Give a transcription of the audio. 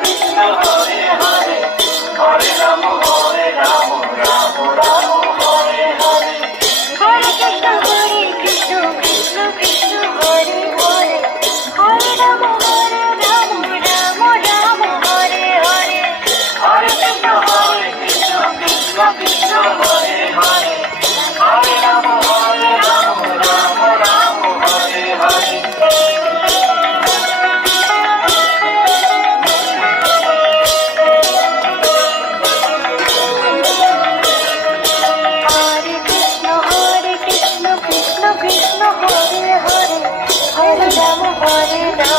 Krishna Hare Hare Hare Ram Ram Ram Hare Hare Hare Krishna Krishna Krishna Hare Hare Hare Ram Ram Ram Hare Hare Hare Krishna Krishna Krishna Hare Hare Hare Ram Ram Ram Hare Hare Hare Krishna Krishna Krishna Hare Hare Hare Ram